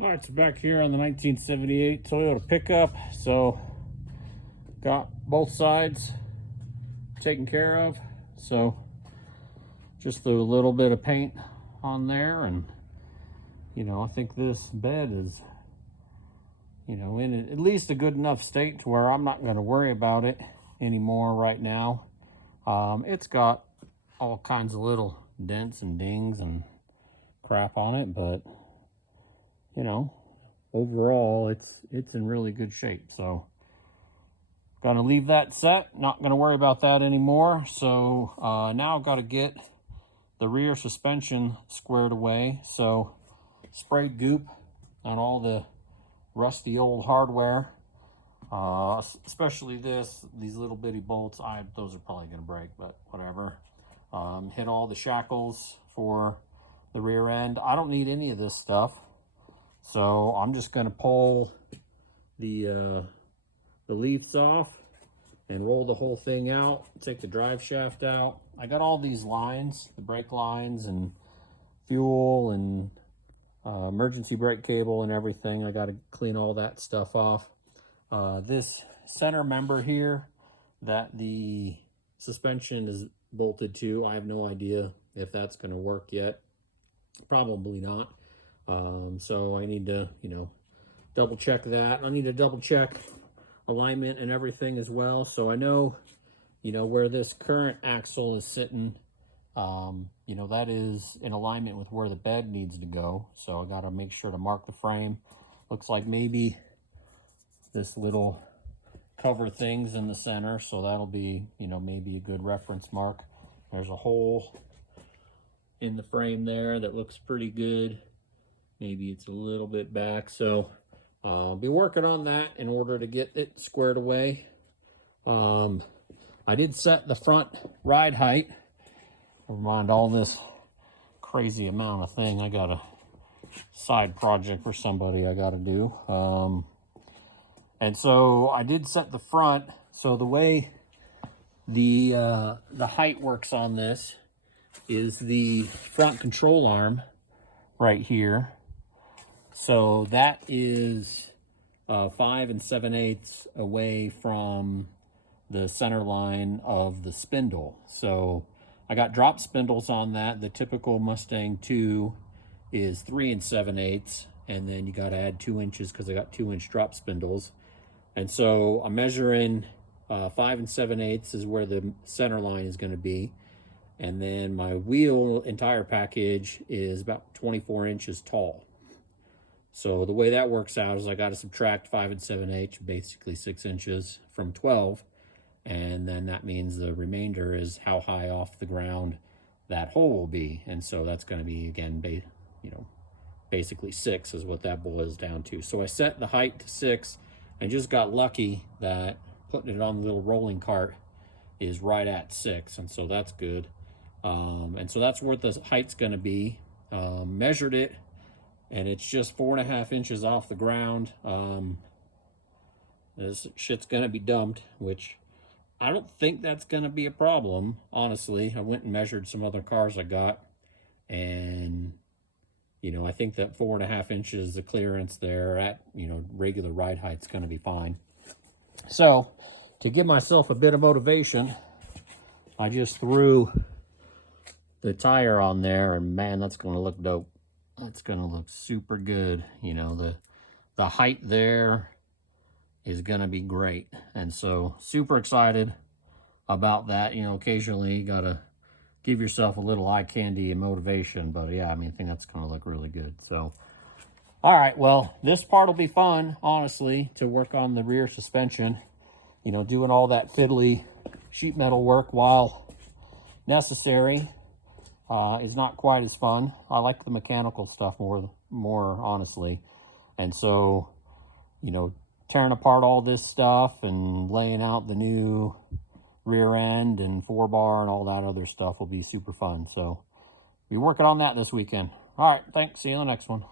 All right, so back here on the 1978 Toyota pickup. So got both sides taken care of. So just a little bit of paint on there, and I think this bed is in at least a good enough state to where I'm not going to worry about it anymore right now. It's got all kinds of little dents and dings and crap on it, but overall it's in really good shape. So gonna leave that set, not gonna worry about that anymore. So now I've got to get the rear suspension squared away. So sprayed goop on all the rusty old hardware, especially these little bitty bolts. Those are probably gonna break, but whatever. Hit all the shackles for the rear end. I don't need any of this stuff, so I'm just going to pull the leaves off and roll the whole thing out, take the drive shaft out. I got all these lines, the brake lines and fuel and emergency brake cable and everything. I got to clean all that stuff off. This center member here that the suspension is bolted to, I have no idea if that's going to work yet. Probably not. So I need to, double check that. I need to double check alignment and everything as well. So I know, where this current axle is sitting, that is in alignment with where the bed needs to go. So I got to make sure to mark the frame. Looks like maybe this little cover things in the center. So that'll be, maybe a good reference mark. There's a hole in the frame there that looks pretty good. Maybe it's a little bit back. So I'll be working on that in order to get it squared away. I did set the front ride height. Never mind all this crazy amount of thing. I got a side project for somebody I got to do. And so I did set the front. So the way the height works on this is the front control arm right here. So that is 5 7/8 away from the center line of the spindle. So I got drop spindles on that. The typical Mustang 2 is 3 7/8, and then you got to add 2 inches because I got 2-inch drop spindles. And so I'm measuring 5 7/8 is where the center line is going to be. And then my wheel entire package is about 24 inches tall. So the way that works out is I got to subtract 5 7/8, basically 6 inches from 12. And then that means the remainder is how high off the ground that hole will be. And so that's going to be, again, basically 6 is what that boils down to. So I set the height to 6 and just got lucky that putting it on the little rolling cart is right at 6. And so that's good. And so that's where the height's going to be. Measured it, and it's just 4.5 inches off the ground. This shit's going to be dumped, which I don't think that's going to be a problem, honestly. I went and measured some other cars I got, and I think that 4.5 inches of clearance there at regular ride height's going to be fine. So to give myself a bit of motivation, I just threw the tire on there, and man, that's going to look dope. That's going to look super good. The height there is going to be great. And so super excited about that. Occasionally you got to give yourself a little eye candy and motivation, but yeah, I think that's going to look really good. So, all right, well, this part will be fun, honestly, to work on the rear suspension. Doing all that fiddly sheet metal work while necessary is not quite as fun. I like the mechanical stuff more honestly. And so, tearing apart all this stuff and laying out the new rear end and 4-bar and all that other stuff will be super fun. So be working on that this weekend. All right, thanks. See you in the next one.